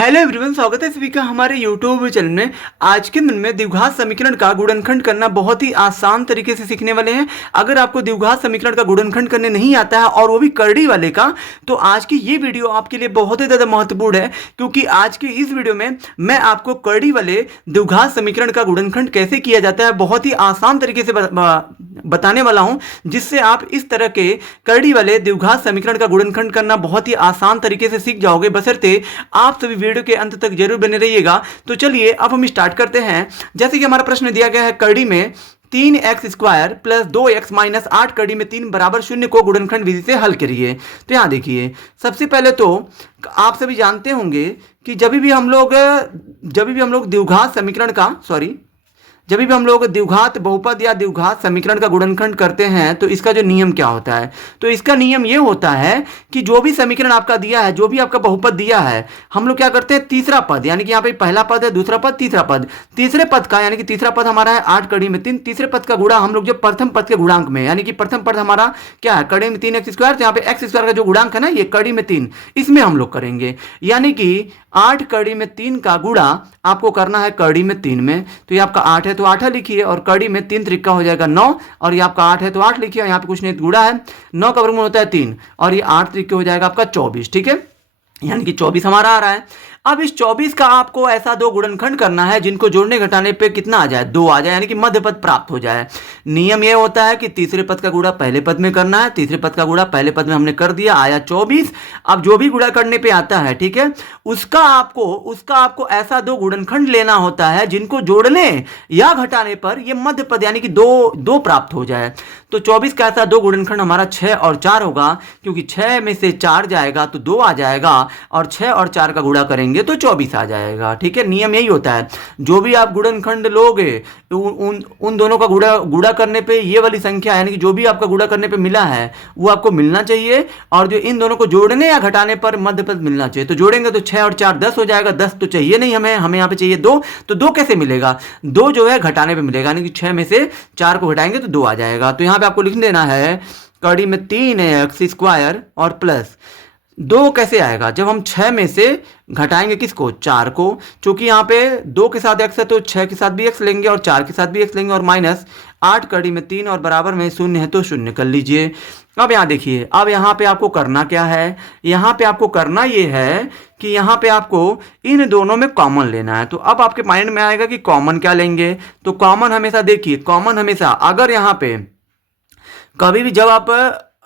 Hello everyone, स्वागत है सभी का हमारे यूट्यूब चैनल में। आज के दिन में द्विघात समीकरण का गुणनखंड करना बहुत ही आसान तरीके से सीखने वाले हैं। अगर आपको द्विघात समीकरण का गुणनखंड करने नहीं आता है और वो भी करड़ी वाले का, तो आज की ये वीडियो आपके लिए बहुत ही ज़्यादा महत्वपूर्ण है, क्योंकि आज की इस वीडियो में मैं आपको करड़ी वाले द्विघात समीकरण का गुणनखंड कैसे किया जाता है बहुत ही आसान तरीके से बताने वाला हूं, जिससे आप इस तरह के करड़ी वाले द्विघात समीकरण का गुणनखंड करना बहुत ही आसान तरीके से सीख जाओगे, बशर्ते आप सभी वीडियो के अंत तक जरूर बने रहिएगा। तो चलिए अब हम स्टार्ट करते हैं। जैसे कि हमारा प्रश्न दिया गया है, करड़ी में 3x² प्लस 2x माइनस 8 करड़ी में 3 बराबर 0 को गुणनखंड विधि से हल करिए। तो यहां देखिए, सबसे पहले तो आप सभी जानते होंगे कि जब भी हम लोग द्विघात समीकरण का जब भी हम लोग द्विघात बहुपद या द्विघात समीकरण का गुणनखंड करते हैं, तो इसका जो नियम क्या होता है, तो इसका नियम ये होता है कि जो भी समीकरण आपका दिया है, जो भी आपका बहुपद दिया है, हम लोग क्या करते हैं, तीसरा पद, यानी कि यहाँ पे पहला पद है, दूसरा पद, तीसरा पद, तीसरे पद का, यानी कि तीसरा पद हमारा है 8 कड़ी में 3, तीसरे पद का गुणा हम लोग जो प्रथम पद के गुणांक में, यानी कि प्रथम पद हमारा क्या है, कड़ी में 3x², तो यहाँ पे x² का जो गुणांक है ना, ये कड़ी में 3, इसमें हम लोग करेंगे। यानी कि 8 कड़ी में 3 का गुणा आपको करना है कड़ी में 3 में। तो ये आपका 8 है तो 8 लिखिए, और कड़ी में 3 त्रिका हो जाएगा 9, और ये आपका 8 है तो 8 लिखिए, यहाँ पे कुछ नहीं गुणा है, 9 का वर्गमूल होता है 3, और ये 8 त्रिके हो जाएगा आपका 24। ठीक है, यानी कि 24 हमारा आ रहा है। अब इस 24 का आपको ऐसा दो गुणनखंड करना है जिनको जोड़ने घटाने पे कितना आ जाए, 2 आ जाए, यानी कि मध्य पद प्राप्त हो जाए। नियम यह होता है कि तीसरे पद का गुणा पहले पद में करना है, तीसरे पद का गुणा पहले पद में हमने कर दिया, आया 24। अब जो भी गुणा करने पे आता है, ठीक है, उसका आपको ऐसा दो गुणनखंड लेना होता है जिनको जोड़ने या घटाने पर ये मध्य पद यानी कि दो प्राप्त हो जाए। तो 24 का ऐसा दो गुणनखंड हमारा 6 और 4 होगा, क्योंकि 6 में से 4 जाएगा तो 2 आ जाएगा, और 6 और 4 का गुणा करेंगे तो 24 आ जाएगा। ठीक है, नियम यही होता है, जो भी आप गुणनखंड लोगे उन दोनों का गुणा करने पे ये वाली संख्या, यानी कि जो भी आपका गुणा करने पे मिला है वो आपको मिलना चाहिए, और जो इन दोनों को जोड़ने या घटाने पर मध्य पद मिलना चाहिए। तो जोड़ेंगे तो 6 और 4 10 हो जाएगा, 10 तो चाहिए नहीं हमें यहाँ पे चाहिए 2, तो 2 कैसे मिलेगा, 2 जो है घटाने पे मिलेगा, यानी कि 6 में से 4 को घटाएंगे तो 2 आ जाएगा। तो यहाँ पे आपको लिख देना है कड़ी में 3x² और प्लस 2 कैसे आएगा, जब हम 6 में से घटाएंगे किसको, 4 को, चूंकि यहाँ पे 2 के साथ x है तो 6 के साथ भी x लेंगे और 4 के साथ भी x लेंगे, और माइनस 8 कड़ी में 3 और बराबर में 0 है तो 0 कर लीजिए। अब यहाँ देखिए, अब यहाँ पे आपको करना क्या है, यहाँ पे आपको करना ये है कि यहाँ पे आपको इन दोनों में कॉमन लेना है। तो अब आपके माइंड में आएगा कि कॉमन क्या लेंगे, तो कॉमन हमेशा देखिए, कॉमन हमेशा अगर यहाँ पे कभी भी जब आप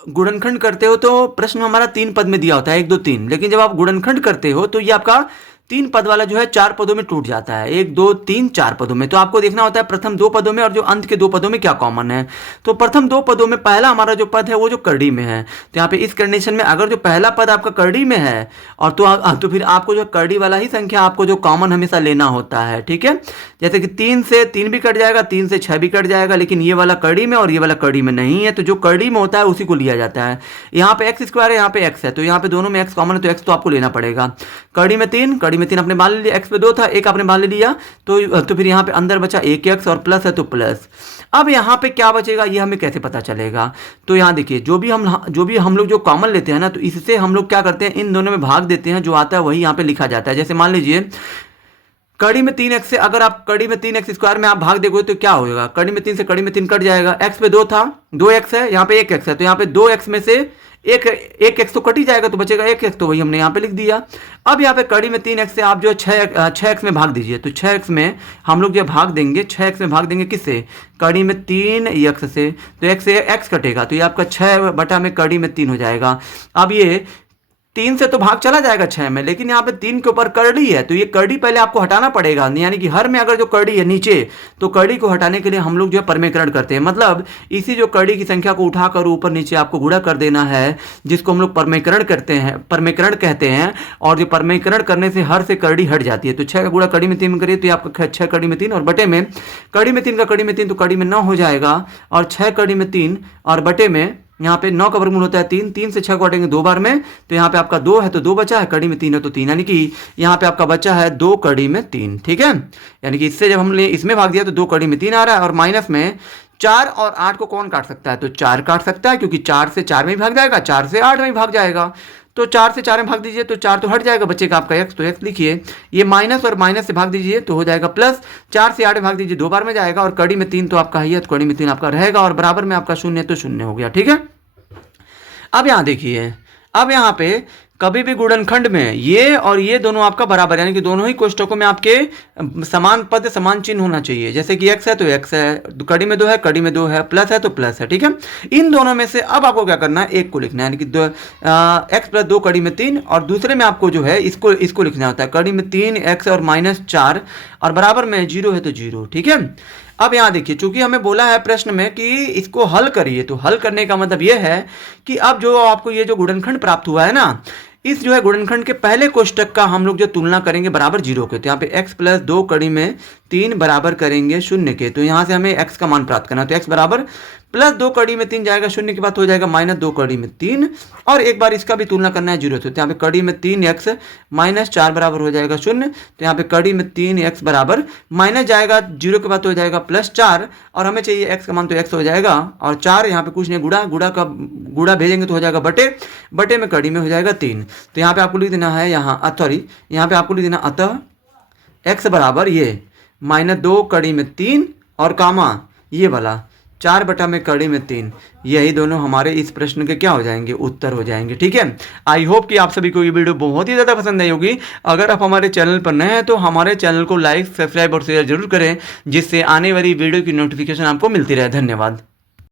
गुणनखंड करते हो तो प्रश्न हमारा 3 पद में दिया होता है, 1 2 3, लेकिन जब आप गुणनखंड करते हो तो ये आपका 3 पद वाला जो है 4 पदों में टूट जाता है, 1 2 3 4 पदों में। तो आपको देखना होता है प्रथम 2 पदों में और जो अंत के 2 पदों में क्या कॉमन है। तो प्रथम 2 पदों में पहला हमारा जो पद है वो जो करड़ी में है, तो यहाँ पे इस कंडीशन में अगर जो पहला पद आपका करड़ी में है, और तो फिर आपको जो करड़ी वाला ही संख्या आपको जो कॉमन हमेशा लेना होता है। ठीक है, जैसे कि 3 से 3 भी कट जाएगा, 3 से 6 भी कट जाएगा, लेकिन ये वाला करड़ी में और ये वाला करड़ी में नहीं है, तो जो करड़ी में होता है उसी को लिया जाता है। यहाँ पे x² है, यहाँ पे x है, तो यहाँ पे दोनों में x कॉमन है, तो x तो आपको लेना पड़ेगा। करड़ी में 3 आपने मान लिया, x पे 2 था, 1 आपने मान ले लिया, तो फिर यहाँ पे अंदर बचा 1x और प्लस है तो प्लस। अब यहाँ पे क्या बचेगा ये हमें कैसे पता चलेगा, तो यहाँ देखिए, जो भी हम लोग जो कॉमन लेते हैं ना, तो इससे हम लोग क्या करते हैं, इन दोनों में भाग देते हैं, जो आता है वही यहाँ पे लिखा जाता है। जैसे मान लीजिए कड़ी में 3x से अगर आप कड़ी में 3x² में आप भाग देखोगे तो क्या होगा, कड़ी में 3 से कड़ी में 3 कट जाएगा, x पे 2 था, 2x है, यहाँ पे 1x है, तो यहाँ पे 2x में से एक x तो कट ही जाएगा, तो बचेगा 1x, तो वही हमने यहाँ पे लिख दिया। अब यहाँ पे कड़ी में 3x से आप जो 6x में भाग दीजिए, तो 6x में हम लोग जो भाग देंगे, 6x में भाग देंगे किससे, कड़ी में 3x से, तो x से x कटेगा, तो ये आपका 6 बटा में कड़ी में 3 हो जाएगा। अब ये 3 से तो भाग चला जाएगा 6 में, लेकिन यहाँ पे 3 के ऊपर करड़ी है, तो ये करड़ी पहले आपको हटाना पड़ेगा, यानी कि हर में अगर जो करड़ी है नीचे, तो करड़ी को हटाने के लिए हम लोग जो है परमेकरण करते हैं, मतलब इसी जो करड़ी की संख्या को उठाकर ऊपर नीचे आपको गुणा कर देना है, जिसको हम लोग परमेकरण कहते हैं। और जो परमेकरण करने से हर से करड़ी हट जाती है, तो 6 का गुणा कड़ी में 3 में करिए, तो आपका 6 कड़ी में 3 और बटे में कड़ी में 3 का कड़ी में 3, तो कड़ी में 9 हो जाएगा, और 6 कड़ी में 3 और बटे में यहाँ पे 9 का वर्गमूल होता है 3, 3 से 6 को हटेंगे 2 बार में, तो यहाँ पे आपका 2 है तो 2 बचा है, कड़ी में 3 है तो 3, यानी कि यहाँ पे आपका बचा है 2 कड़ी में 3। ठीक है, यानी कि इससे जब हमने इसमें भाग दिया तो 2 कड़ी में 3 आ रहा है, और माइनस में 4 और 8 को कौन काट सकता है, तो 4 काट सकता है, क्योंकि 4 से 4 में ही भाग जाएगा, 4 से 8 में ही भाग जाएगा। तो 4 से 4 में भाग दीजिए तो 4 तो हट जाएगा, बचेगा आपका x, तो x लिखिए। ये माइनस और माइनस से भाग दीजिए तो हो जाएगा प्लस, 4 से 8 में भाग दीजिए 2 बार में जाएगा, और कड़ी में 3 तो आपका है, तो कड़ी में 3 आपका रहेगा, और बराबर में आपका 0 तो 0 हो गया। ठीक है, अब यहाँ देखिए, अब यहाँ पे कभी भी गुणनखंड में ये और ये दोनों आपका बराबर, यानी कि दोनों ही कोष्टकों में आपके समान पद समान चिन्ह होना चाहिए। जैसे कि x है तो x है, कड़ी में 2 है, कड़ी में 2 है, प्लस है तो प्लस है। ठीक है, इन दोनों में से अब आपको क्या करना है, एक को लिखना है, यानी कि x प्लस 2 कड़ी में 3, और दूसरे में आपको जो है इसको लिखना होता है, कड़ी में 3 x और -4, और बराबर में 0 है तो 0। ठीक है, अब यहाँ देखिए, चूंकि हमें बोला है प्रश्न में कि इसको हल करिए, तो हल करने का मतलब यह है कि अब जो आपको ये जो गुणनखंड प्राप्त हुआ है ना, इस जो है गुणनखंड के पहले कोष्टक का हम लोग जो तुलना करेंगे बराबर 0 के, तो यहाँ पे x प्लस 2 कड़ी में 3 बराबर करेंगे 0 के, तो यहाँ से हमें x का मान प्राप्त करना है, तो x बराबर प्लस 2 कड़ी में 3 जाएगा, 0 के बाद हो जाएगा -2 कड़ी में 3, और एक बार इसका भी तुलना करना है 0 से, तो यहाँ पे कड़ी में 3x -4 बराबर हो जाएगा 0, तो यहाँ पे कड़ी में 3x बराबर माइनस जाएगा 0 के बाद हो जाएगा +4, और हमें चाहिए x का मान, तो x हो जाएगा, और 4 यहाँ पे कुछ नहीं, गुड़ा भेजेंगे तो हो जाएगा बटे में कड़ी में हो जाएगा 3, तो यहाँ पे आपको लिख देना है, यहाँ पे आपको लिख देना अतः x बराबर ये -2 कड़ी में 3 और कामा ये वाला 4 बटा में कड़ी में 3, यही दोनों हमारे इस प्रश्न के क्या हो जाएंगे, उत्तर हो जाएंगे। ठीक है, आई होप कि आप सभी को ये वीडियो बहुत ही ज़्यादा पसंद आई होगी। अगर आप हमारे चैनल पर नए हैं तो हमारे चैनल को लाइक, सब्सक्राइब और शेयर जरूर करें, जिससे आने वाली वीडियो की नोटिफिकेशन आपको मिलती रहे। धन्यवाद।